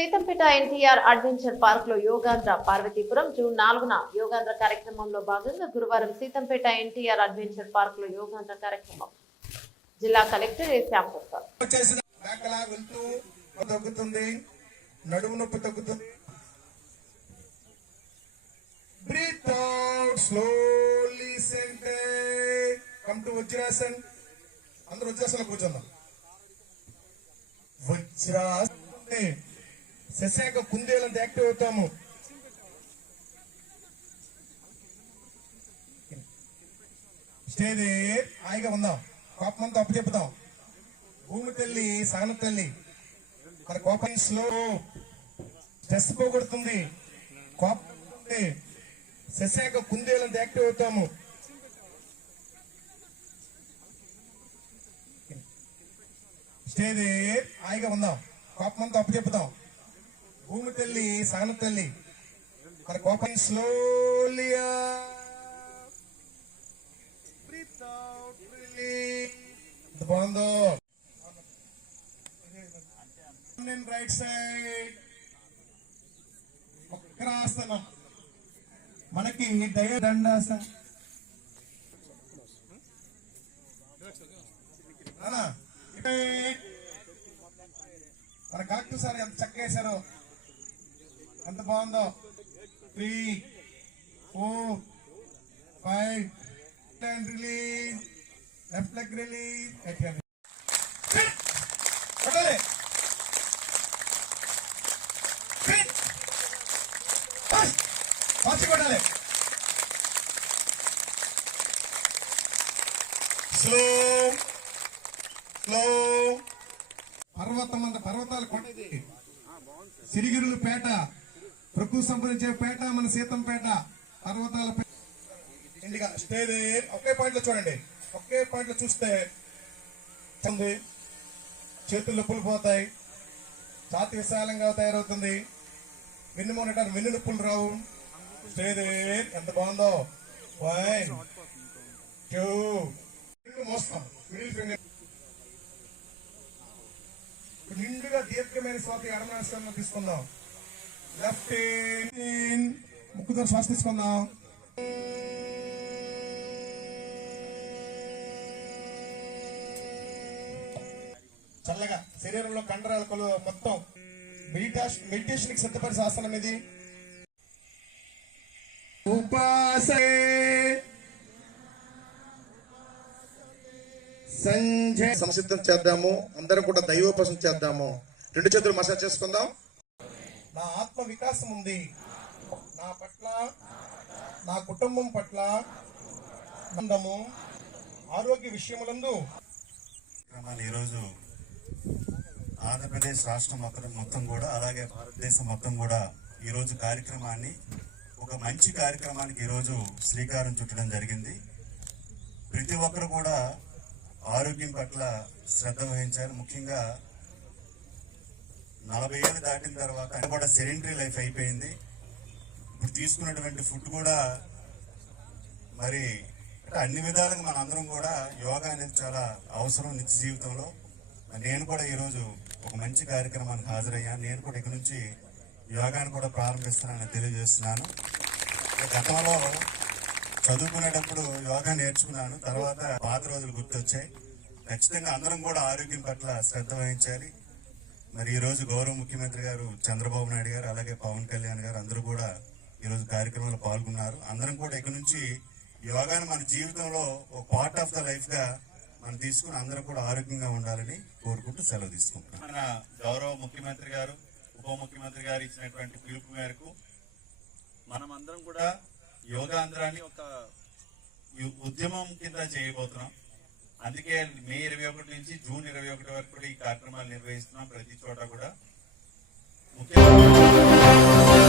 Seethampeta NTR adventure park లో Yogandhra Parvathipuram June 4న Yogandhra కార్యక్రమంలో భాగంగా గురువారం సీతంపేట ఎన్టీఆర్ అడ్వెంచర్ పార్క్ లో యోగాంధ్ర కార్యక్రమం జిల్లా కలెక్టర్ ఏ శ్యాంప్రసాద్ నడుము నొప్పి తగ్గుతుంది. Breathe out slowly, center. Come to Vajrasan. అందరూ వజ్రాసనం కూర్చుందాం. వజ్రాసనం శశాక కుందేలంత యాక్టివ్ అవుతాము. స్టే దేర్, హాయిగా ఉందాం. కోపమంతా అప్పు చెప్తాం. భూమి తల్లి సాన తల్లి మన కోపం స్లో స్ట్రెస్ పోగొడుతుంది. కోపం శశాక కుందేలంత యాక్టివ్ అవుతాము. స్టే దేర్, హాయిగా ఉందాం. కోపమంతా అప్పు చెప్తాం. భూమి తల్లి సాన తల్లి మన కోపం స్లోలీ బాగుందో. రైట్ సైడ్ వక్రాసనం మనకి దండాసనం మన కలెక్టర్ సార్ ఎంత చక్కగా వేశారో, ఎంత బాగుందో. 3, 4, 5 and release, left leg release, right hand కొట్టాలి. ఫాస్ట్ కొట్టాలి. Slow slow. పర్వతాలు కొండది సిరిగిరుల పేట, ప్రకృతి సంపాదించే పేట మన సీతంపేట. పర్వతాల ఇండిగా స్టే దేర్. ఒకే పాయింట్ లో చూడండి. ఒకే పాయింట్ లో చూస్తే చేతులు నొప్పులు పోతాయి, ఛాతి విశాలంగా తయారవుతుంది, వెన్నుమోనటానికి వెన్ను నొప్పులు రావు. Stay there. ఎంత బాగుందో. 1, 2 మోస్తాం. మిడిల్ ఫింగర్ నిండుగా దీర్ఘమైన శ్వాస ఎడమనస్కంలో తీసుకుందాం. లెఫ్ట్ ముక్కుతో శ్వాస తీసుకుందాం. చల్లగా శరీరంలో కండరాలు మొత్తం మెడిటేషన్ కి సిద్ధపరిచే ఆసనం ఇది. సంసిద్ధం చేద్దాము. అందరం కూడా దైవోపాసన చేద్దాము. 2 చేతులు మసాజ్ చేసుకుందాం. నా ఆత్మ వికాసం ఉంది. నా పట్ల, నా కుటుంబం పట్ల ఆరోగ్య విషయములందు ఈరోజు ఆంధ్రప్రదేశ్ రాష్ట్రం మొత్తం కూడా, అలాగే భారతదేశం మొత్తం కూడా ఈరోజు కార్యక్రమాన్ని, ఒక మంచి కార్యక్రమానికి ఈరోజు శ్రీకారం చుట్టడం జరిగింది. ప్రతి ఒక్కరు కూడా ఆరోగ్యం పట్ల శ్రద్ధ వహించారు. ముఖ్యంగా 40 ఏళ్ళు దాటిన తర్వాత కూడా సెడెంటరీ లైఫ్ అయిపోయింది. ఇప్పుడు తీసుకున్నటువంటి ఫుడ్ కూడా మరి అన్ని విధాలుగా మన అందరం కూడా యోగా అనేది చాలా అవసరం నిత్య జీవితంలో. నేను కూడా ఈరోజు ఒక మంచి కార్యక్రమానికి హాజరయ్యాను. నేను కూడా ఇక నుంచి యోగాను కూడా ప్రారంభిస్తానని తెలియజేస్తున్నాను. గతంలో చదువుకునేటప్పుడు యోగా నేర్చుకున్నాను, తర్వాత పాత రోజులు గుర్తొచ్చాయి. ఖచ్చితంగా అందరం కూడా ఆరోగ్యం పట్ల శ్రద్ధ వహించాలి. మరి ఈ రోజు గౌరవ ముఖ్యమంత్రి గారు చంద్రబాబు నాయుడు గారు, అలాగే పవన్ కళ్యాణ్ గారు అందరూ కూడా ఈరోజు కార్యక్రమంలో పాల్గొన్నారు. అందరం కూడా ఇక నుంచి యోగాను మన జీవితంలో ఒక పార్ట్ ఆఫ్ ద లైఫ్ గా మనం తీసుకుని అందరం కూడా ఆరోగ్యంగా ఉండాలని కోరుకుంటూ సెలవు తీసుకుంటున్నాం. మన గౌరవ ముఖ్యమంత్రి గారు, ఉప ముఖ్యమంత్రి గారు ఇచ్చినటువంటి పిలుపు మేరకు మనం అందరం కూడా యోగాంధ్రాన్ని ఒక ఉద్యమం కింద చేయబోతున్నాం. అందుకే మే 21 నుంచి జూన్ 21 వరకు కూడా ఈ కార్యక్రమాలు నిర్వహిస్తున్నాం. ప్రతి చోట కూడా ముఖ్యంగా